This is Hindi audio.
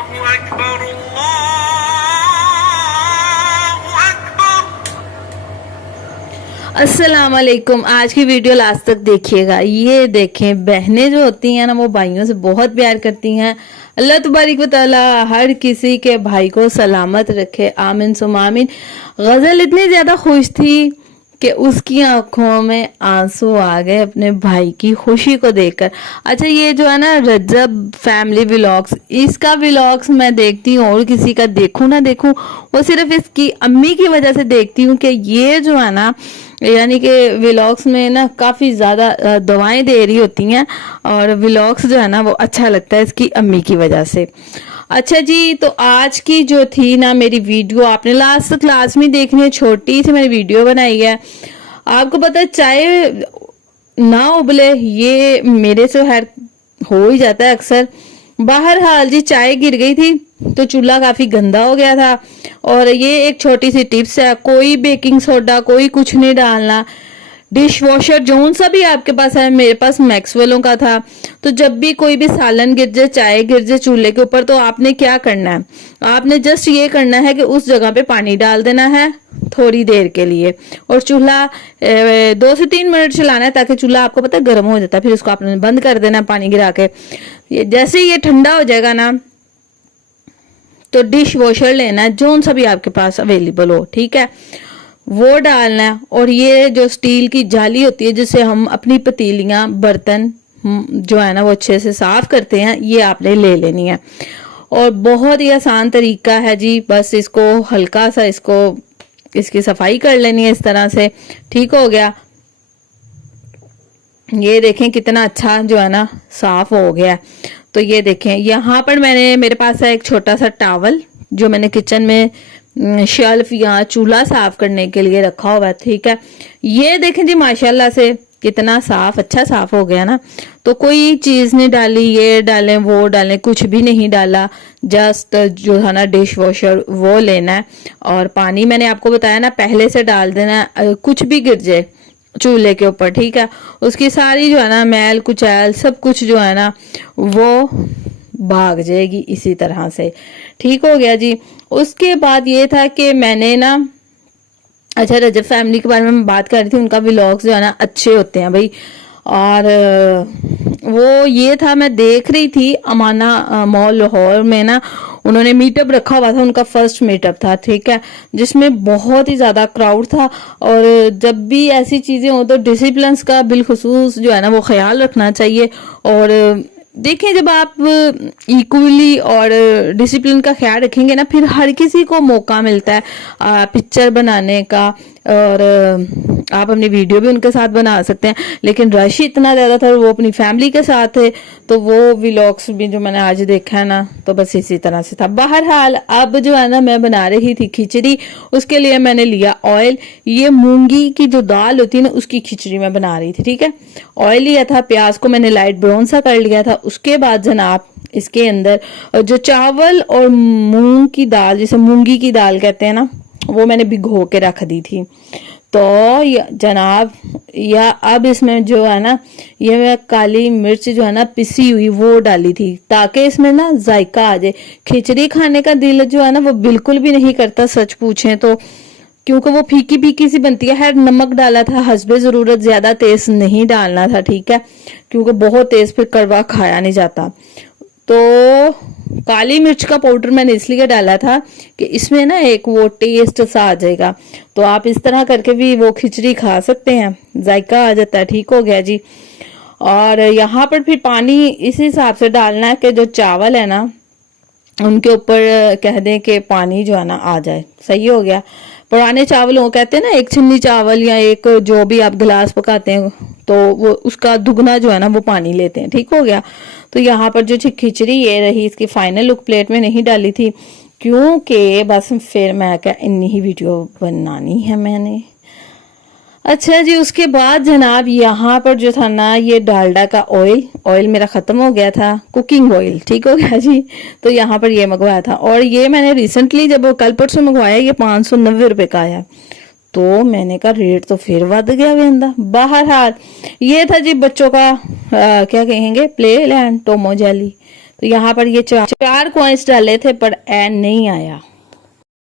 अकबर, अल्लाहु अकबर। अस्सलाम वालेकुम। आज की वीडियो लास्ट तक देखिएगा। ये देखें, बहनें जो होती हैं ना, वो भाइयों से बहुत प्यार करती हैं। अल्लाह तबारिक व तआला हर किसी के भाई को सलामत रखे, आमीन सुम आमीन। गजल इतनी ज्यादा खुश थी कि उसकी आंखों में आंसू आ गए अपने भाई की खुशी को देखकर। अच्छा, ये जो है ना रजब फैमिली व्लॉग्स, इसका व्लॉग्स मैं देखती हूँ और किसी का देखूं ना देखूं, वो सिर्फ इसकी अम्मी की वजह से देखती हूँ कि ये जो है ना, यानी कि व्लॉग्स में ना काफ़ी ज़्यादा दवाएं दे रही होती हैं और व्लॉग्स जो है ना वो अच्छा लगता है इसकी अम्मी की वजह से। अच्छा जी, तो आज की जो थी ना मेरी वीडियो, आपने लास्ट क्लास में देखनी है, छोटी सी मैंने वीडियो बनाई है। आपको पता है चाय ना उबले, ये मेरे से खैर हो ही जाता है अक्सर। बाहर हाल जी, चाय गिर गई थी तो चूल्हा काफी गंदा हो गया था। और ये एक छोटी सी टिप्स है, कोई बेकिंग सोडा कोई कुछ नहीं डालना। डिश वॉशर जोन सा भी आपके पास है, मेरे पास मैक्सवेलों का था। तो जब भी कोई भी सालन गिर जाए, चाय गिर जाए चूल्हे के ऊपर, तो आपने क्या करना है, आपने जस्ट ये करना है कि उस जगह पे पानी डाल देना है थोड़ी देर के लिए, और चूल्हा 2 से 3 मिनट चलाना है, ताकि चूल्हा आपको पता है गर्म हो जाता है। फिर उसको आपने बंद कर देना पानी गिरा के। ये जैसे ही ये ठंडा हो जाएगा ना, तो डिश वॉशर लेना है, जोन सा भी आपके पास अवेलेबल हो, ठीक है, वो डालना है। और ये जो स्टील की जाली होती है जिससे हम अपनी पतीलियां बर्तन जो है ना वो अच्छे से साफ करते हैं, ये आपने ले लेनी है। और बहुत ही आसान तरीका है जी, बस इसको हल्का सा इसकी सफाई कर लेनी है इस तरह से। ठीक हो गया, ये देखें कितना अच्छा जो है ना साफ हो गया। तो ये देखें, यहाँ पर मेरे पास है एक छोटा सा टावल जो मैंने किचन में शेल्फ या चूल्हा साफ करने के लिए रखा हुआ है, ठीक है। ये देखें जी, माशाल्लाह से कितना साफ, अच्छा साफ हो गया ना। तो कोई चीज नहीं डाली, ये डालें वो डालें, कुछ भी नहीं डाला। जस्ट जो है ना डिश वॉशर वो लेना है, और पानी मैंने आपको बताया ना पहले से डाल देना है, कुछ भी गिर जाए चूल्हे के ऊपर, ठीक है, उसकी सारी जो है ना मैल कुचैल सब कुछ जो है ना वो भाग जाएगी इसी तरह से। ठीक हो गया जी। उसके बाद ये था कि मैंने ना, अच्छा, रजब फैमिली के बारे में मैं बात कर रही थी, उनका व्लॉग्स जो है ना अच्छे होते हैं भाई। और वो ये था, मैं देख रही थी अमाना मॉल लाहौर में ना, उन्होंने मीटअप रखा हुआ था, उनका फर्स्ट मीटअप था, ठीक है, जिसमें बहुत ही ज्यादा क्राउड था। और जब भी ऐसी चीजें हो तो डिसिप्लिन का बिलखुसूस जो है ना वो ख्याल रखना चाहिए। और देखें, जब आप इक्वली और डिसिप्लिन का ख्याल रखेंगे ना, फिर हर किसी को मौका मिलता है पिक्चर बनाने का, और आप अपनी वीडियो भी उनके साथ बना सकते हैं। लेकिन रश इतना ज्यादा था, वो अपनी फैमिली के साथ थे, तो वो व्लॉग्स भी जो मैंने आज देखा है ना, तो बस इसी तरह से था। बहरहाल अब जो है ना मैं बना रही थी खिचड़ी, उसके लिए मैंने लिया ऑयल। ये मूंगी की जो दाल होती है ना, उसकी खिचड़ी मैं बना रही थी, ठीक है। ऑयल लिया था, प्याज को मैंने लाइट ब्राउन सा कर लिया था। उसके बाद जनाब इसके अंदर जो चावल और मूंग की दाल, जिसे मूंगी की दाल कहते हैं ना, वो मैंने भिगो के रख दी थी। तो जनाब या अब इसमें जो है ना, ये मैं काली मिर्च जो है ना पिसी हुई वो डाली थी, ताकि इसमें ना जायका आ जाए। खिचड़ी खाने का दिल जो है ना वो बिल्कुल भी नहीं करता सच पूछें तो, क्योंकि वो फीकी फीकी सी बनती है। खैर नमक डाला था हस्बे जरूरत, ज्यादा तेज नहीं डालना था, ठीक है, क्योंकि बहुत तेज फिर कड़वा खाया नहीं जाता। तो काली मिर्च का पाउडर मैंने इसलिए डाला था कि इसमें ना एक वो टेस्ट सा आ जाएगा। तो आप इस तरह करके भी वो खिचड़ी खा सकते हैं, जायका आ जाता है। ठीक हो गया जी। और यहाँ पर फिर पानी इस हिसाब से डालना है कि जो चावल है ना उनके ऊपर कह दें कि पानी जो है ना आ जाए। सही हो गया। पुराने चावलों कहते हैं ना, एक छिन्नी चावल या एक जो भी आप गिलास पकाते हैं, तो वो उसका दुगना जो है ना वो पानी लेते हैं। ठीक हो गया। तो यहाँ पर जो खिचड़ी ये रही, इसकी फाइनल लुक प्लेट में नहीं डाली थी, क्योंकि बस फिर मैं क्या इन्नी ही वीडियो बनानी है मैंने। अच्छा जी, उसके बाद जनाब यहाँ पर जो था ना, ये डालडा का ऑयल मेरा खत्म हो गया था, कुकिंग ऑयल। ठीक हो गया जी। तो यहाँ पर ये मंगवाया था, और ये मैंने रिसेंटली जब कल परसों मंगवाया, ये 590 रुपए का आया। तो मैंने कहा रेट तो फिर बढ़ गया वेंदा। बहरहाल ये था जी बच्चों का क्या कहेंगे, प्ले लैंड टोमो जेली। तो यहाँ पर ये चार कॉइन्स डाले थे पर एन नहीं आया।